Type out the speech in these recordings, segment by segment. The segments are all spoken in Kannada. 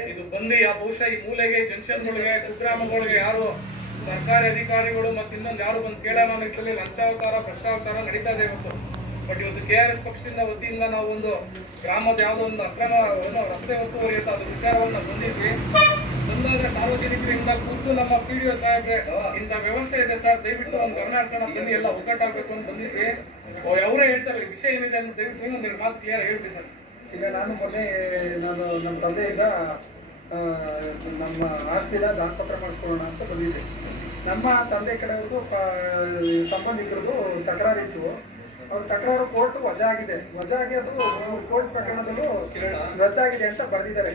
ಇದು ಬಂದು ಬಹುಶಃ ಈ ಮೂಲೆಗೆ ಜಂಕ್ಷನ್ಗಳಿಗೆ ಕುಗ್ರಾಮಗಳಿಗೆ ಯಾರು ಸರ್ಕಾರಿ ಅಧಿಕಾರಿಗಳು ಮತ್ತೆ ಇನ್ನೊಂದು ಯಾರು ಬಂದು ಕೇಳೋಣ ನಿಟ್ಟಿನಲ್ಲಿ ಲಂಚಾವತಾರ ಭ್ರಷ್ಟಾಚಾರ ನಡೀತಾ ಇದೆ ಇವತ್ತು. ಬಟ್ ಇವತ್ತು KRS ಪಕ್ಷದಿಂದ ವತಿಯಿಂದ ನಾವು ಒಂದು ಗ್ರಾಮದ ಯಾವುದೋ ಒಂದು ಅಕ್ರಮ ರಸ್ತೆ ಒತ್ತುವರಿ ಅಂತ ಅದ್ರ ವಿಚಾರವನ್ನು ಬಂದಿದ್ವಿ. ಬಂದಾಗ ಸಾರ್ವಜನಿಕರಿಂದ ಖುದ್ದು ನಮ್ಮ PDO ಸಾಹೇಬ್ರೆ ಇಂಥ ವ್ಯವಸ್ಥೆ ಇದೆ ಸರ್, ದಯವಿಟ್ಟು ಒಂದು ಗಮನ ಹರಿಸೋಣ, ಬನ್ನಿ ಎಲ್ಲ ಒಗ್ಗಟ್ಟಾಗಬೇಕು ಅಂತ ಬಂದಿದ್ವಿ. ಅವರೇ ಹೇಳ್ತಾರೆ ವಿಷಯ ಏನಿದೆ ಅಂತ ದಯವಿಟ್ಟು ಒಂದೆರಡು ಮಾತು ಕ್ಲಿಯರ್ ಹೇಳ್ತೀವಿ ಸರ್. ಈಗ ನಮ್ಮ ತಂದೆಯಿಂದ ನಮ್ಮ ಆಸ್ತಿನ ದಾನಪತ್ರ ಮಾಡಿಸ್ಕೊಳ್ಳೋಣ ಅಂತ ಬಂದಿದ್ದೆ. ನಮ್ಮ ತಂದೆ ಕಡೆಯವ್ರದ್ದು ಸಂಬಂಧಿಕರದು ತಕರಾರಿತ್ತು. ಅವ್ರ ತಕರಾರು ಕೋರ್ಟ್ ವಜಾ ಆಗಿದೆ. ವಜಾ ಆಗಿ ಅದು ಕೋರ್ಟ್ ಪ್ರಕರಣದಲ್ಲೂ ರದ್ದಾಗಿದೆ ಅಂತ ಬರೆದಿದ್ದಾರೆ.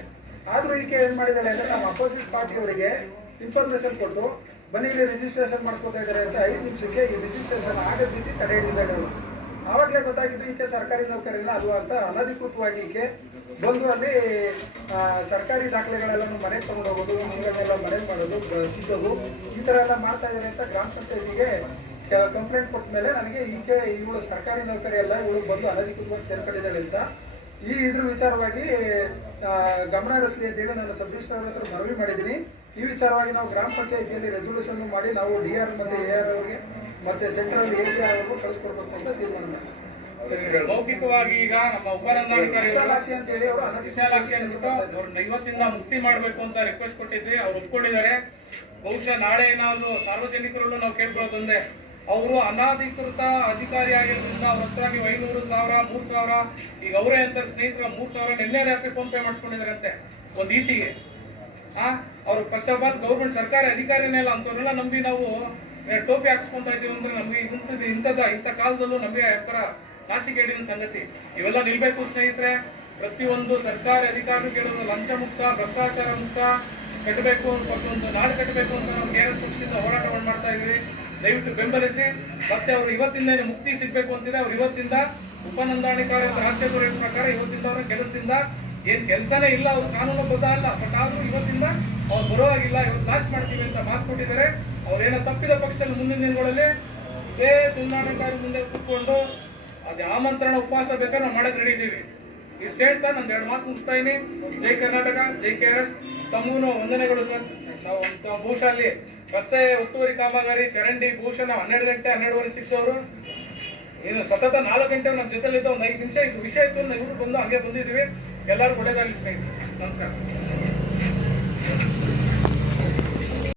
ಆದರೂ ಈಕೆ ಏನು ಮಾಡಿದ್ದಾಳೆ ಅಂದರೆ ನಮ್ಮ ಅಪೋಸಿಟ್ ಪಾರ್ಟಿಯವರಿಗೆ ಇನ್ಫಾರ್ಮೇಶನ್ ಕೊಟ್ಟು ಬನ್ನಿ ಇಲ್ಲಿ ರಿಜಿಸ್ಟ್ರೇಷನ್ ಮಾಡಿಸ್ಕೊತಾ ಇದ್ದಾರೆ ಅಂತ 5 ನಿಮಿಷಕ್ಕೆ ಈ ರಿಜಿಸ್ಟ್ರೇಷನ್ ಆಗದ ರೀತಿ ತಡೆ ಹಿಡಿದಿದ್ದಾಳೆ ಅವರು. ಆವಾಗಲೇ ಗೊತ್ತಾಗಿದ್ದು ಈಕೆ ಸರ್ಕಾರಿ ನೌಕರಿನ ಅದು ಅಂತ ಅನಧಿಕೃತವಾಗಿ ಈಕೆ ಬಂದು ಅಲ್ಲಿ ಸರ್ಕಾರಿ ದಾಖಲೆಗಳೆಲ್ಲನೂ ಮನೆಗೆ ತಗೊಂಡು ಹೋಗೋದು, ವಿಷಯಗಳನ್ನೆಲ್ಲ ಮನೆಗೆ ಮಾಡೋದು, ತಿದ್ದೋದು, ಈ ಥರ ಎಲ್ಲ ಮಾಡ್ತಾ ಇದ್ದಾರೆ ಅಂತ ಗ್ರಾಮ ಪಂಚಾಯತಿಗೆ ಕಂಪ್ಲೇಂಟ್ ಕೊಟ್ಟ ಮೇಲೆ ನನಗೆ ಈಕೆ ಇವಳು ಸರ್ಕಾರಿ ನೌಕರಿ ಅಲ್ಲ, ಇವಳು ಬಂದು ಅನಧಿಕೃತವಾಗಿ ಸೇರ್ಕೊಂಡಿದ್ದಾಳೆ ಅಂತ ಇದ್ರ ವಿಚಾರವಾಗಿ ಗಮನ ಹರಿಸಲಿ ಅಂತೇಳಿ ನಾನು ಸಬ್ ರಿಜಿಸ್ಟ್ರಾರ್ ಹತ್ರ ಮನವಿ ಮಾಡಿದ್ದೀನಿ. ಈ ವಿಚಾರವಾಗಿ ನಾವು ಗ್ರಾಮ ಪಂಚಾಯತಿಯಲ್ಲಿ ರೆಸೊಲ್ಯೂಷನ್ ಮಾಡಿ ನಾವು DR ಮತ್ತು AR ಅವರಿಗೆ ಮತ್ತೆ ಸೆಂಟ್ರಲ್ ACR ಅವ್ರಿಗೂ ಕಳಿಸ್ಕೊಡ್ಬೇಕು ಅಂತ ತೀರ್ಮಾನ ಮಾಡಿದ್ದೀವಿ. ಮೌಖಿಕವಾಗಿ ಈಗ ನಮ್ಮ ಉಪನಂದಾಧಿಕಾರಿ ವಿಶಾಲಾಕ್ಷಿ ಅಂತ ಹೇಳಿ ಅವರು ವಿಶಾಲಾಕ್ಷಿ ಅಂದ್ಬಿಟ್ಟು ಅವ್ರನ್ನ ಇವತ್ತಿಂದ ಮುಕ್ತಿ ಮಾಡಬೇಕು ಅಂತ ರಿಕ್ವೆಸ್ಟ್ ಕೊಟ್ಟಿದ್ವಿ. ಅವ್ರು ಒಪ್ಕೊಂಡಿದ್ದಾರೆ. ಬಹುಶಃ ನಾಳೆ ಏನಾದ್ರು ಸಾರ್ವಜನಿಕರಲ್ಲೂ ನಾವು ಕೇಳ್ಕೊಳ್ಳೋದಂದ್ರೆ ಅವರು ಅನಾಧಿಕೃತ ಅಧಿಕಾರಿ ಆಗಿರೋದ್ರಿಂದ ಅವ್ರ ಹತ್ರ ನೀವು 500,000 3,000 ಈಗ ಅವರೇ ಅಂತ ಸ್ನೇಹಿತರ 3,000 ನಿನ್ನೆ ರಾತ್ರಿ ಫೋನ್ ಪೇ ಮಾಡಿಸ್ಕೊಂಡಿದ್ದಾರಂತೆ ಒಂದು ECಗೆ. ಅವ್ರು ಫಸ್ಟ್ ಆಫ್ ಆಲ್ ಗೌರ್ಮೆಂಟ್ ಸರ್ಕಾರಿ ಅಧಿಕಾರಿನೇ ಇಲ್ಲ ಅಂತವ್ರನ್ನೆಲ್ಲ ನಂಬಿ ನಾವು ಟೋಪಿ ಹಾಕ್ಸ್ಕೊಂತ ಇದೀವಿ ಅಂದ್ರೆ ನಮಗೆ ಇಂಥ ಕಾಲದಲ್ಲೂ ನಮಗೆ ಒಂಥರ ನಾಚಿಕೆಗೇಡಿನ ಸಂಗತಿ. ಇವೆಲ್ಲ ನಿಲ್ಬೇಕು ಸ್ನೇಹಿತರೆ. ಪ್ರತಿಯೊಂದು ಸರ್ಕಾರಿ ಅಧಿಕಾರಿ ಕೇಳೋದು ಲಂಚ ಮುಕ್ತ, ಭ್ರಷ್ಟಾಚಾರ ಮುಕ್ತ ಕಟ್ಟಬೇಕು, ಒಂದು ನಾಡು ಕಟ್ಟಬೇಕು ಅಂತ ನಾವು KRS ಪಕ್ಷದಿಂದ ಹೋರಾಟವನ್ನು ಮಾಡ್ತಾ ಇದ್ವಿ. ದಯವಿಟ್ಟು ಬೆಂಬಲಿಸಿ. ಮತ್ತೆ ಅವರು ಇವತ್ತಿಂದ ಮುಕ್ತಿ ಸಿಗ್ಬೇಕು ಅಂತಿದೆ. ಅವ್ರು ಇವತ್ತಿಂದ ಉಪನಂದಾಧಿಕಾರಿ ರಾಜಶೇಖರ್ ಹೇಳಿದ ಪ್ರಕಾರ ಇವತ್ತಿಂದ ಅವರ ಕೆಲಸದಿಂದ ಏನ್ ಕೆಲಸನೇ ಇಲ್ಲ, ಅವ್ರು ಕಾನೂನುಬದ್ಧ ಅಲ್ಲ, ಬಟ್ ಆದ್ರೂ ಇವತ್ತಿಂದ ಅವ್ರು ಬರೋವಾಗಿಲ್ಲ, ಇವತ್ತು ಲಾಸ್ಟ್ ಮಾಡ್ತೀವಿ ಅಂತ ಮಾತು ಕೊಟ್ಟಿದ್ದಾರೆ. ಅವ್ರೇನೋ ತಪ್ಪಿದ ಪಕ್ಷದಲ್ಲಿ ಮುಂದಿನ ದಿನಗಳಲ್ಲಿ ಇದೇ ಚುನಾವಣಾಧಿಕಾರಿ ಮುಂದೆ ಕೂತ್ಕೊಂಡು ಅದೇ ಆಮಂತ್ರಣ ಉಪವಾಸ ಬೇಕಾದ್ರೆ ನಾವು ಮಾಡಕ್ ರೆಡಿ ಇದೀವಿ. ಇಷ್ಟು ಹೇಳ್ತಾ ನಾನು 2 ಮಾತು ಮುಗಿಸ್ತಾ ಇದೀನಿ. ಜೈ ಕರ್ನಾಟಕ, ಜೈ KRS. ತಮಗೂ ವಂದನೆಗಳು ಸರ್. ನಾವು ಬಹುಶಃ ಅಲ್ಲಿ ರಸ್ತೆ ಒತ್ತುವರಿ ಕಾಮಗಾರಿ ಚರಂಡಿ ಬಹುಶಃ ನಾವು 12 ಗಂಟೆ 12:30 ಸಿಕ್ತವರು ಇನ್ನು ಸತತ 4 ಗಂಟೆ ನಮ್ಮ ಜೊತೆಲಿದ್ದ ಒಂದು 5 ನಿಮಿಷ ಇದು ವಿಷಯ ಇತ್ತು. ಇವರು ಬಂದು ಹಂಗೆ ಬಂದಿದ್ದೀವಿ. ಎಲ್ಲರೂ ಒಳ್ಳೆದಾಗಲಿ ಸ್ನೇಹಿತರೆ. ನಮಸ್ಕಾರ.